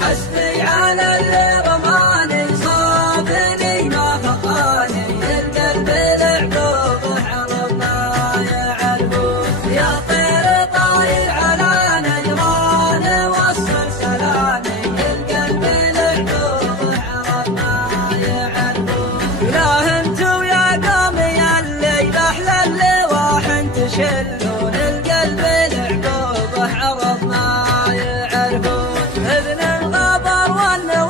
حسبي على اللي رماني صابني ما فقاني القلب لعبوب حرم ما يعرفون يا طير طاير على نجران وصل سلامي القلب لعبوب حرم ما يعرفون إله انتو يا قومي الليل احلى اللواح تشلون القلب لعبوب حرم ما يعرفون اذن الغبر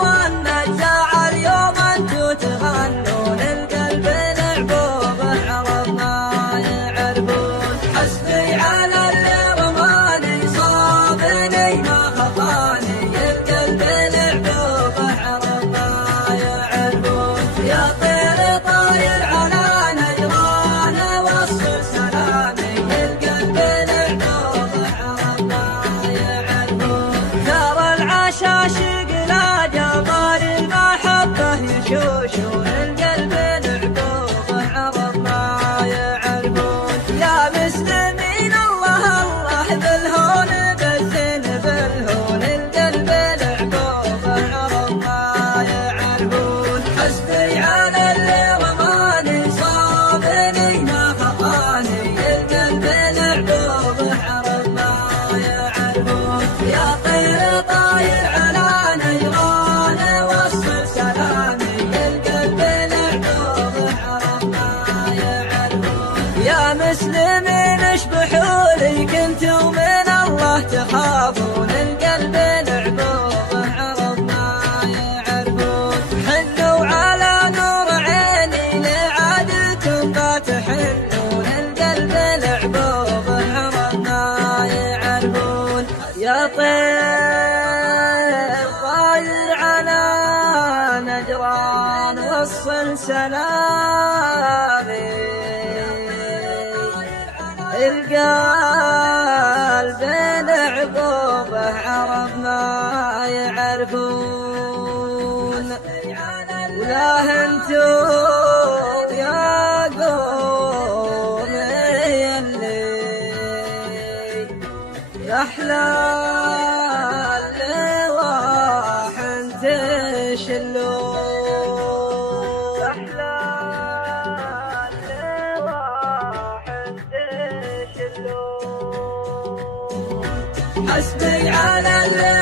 والنجاع اليوم انتو تغنون القلب لعبوب حرم ما يعرفون حسبي على اللي رماني صابني ما خطاني القلب لعبوب حرم ما يعرفون يا طير طاير على نجران وصل سلامي القلب لعبوب حرم ما يعرفون ثار العشاشق لا جبار المحبة يشوشون القلب لعبوب حرم ما يعرفون يا مسلمين الله الله بالهون بالزين بالهون القلب لعبوب حرم ما يعرفون حسبي على اللي رماني صابني ما خطاني القلب لعبوب حرم ما يعرفون يا طير طاير على نجران وصل سلامي القلب لعبوب حرم ما يعرفون يا مسلمين اشبحوا لي كنتوا من الله تخافون القلب لعبوب حرم ما يعرفون حنوا على نور عيني لعادكم ما تحنون القلب لعبوب حرم ما يعرفون يا طير طاير على نجران وصل سلامي القلب لعبوب حرم ما يعرفون ولا انتو يا قومي اللي احلى اللواح تشلون احلى اللواح تشلون حسبي على اللي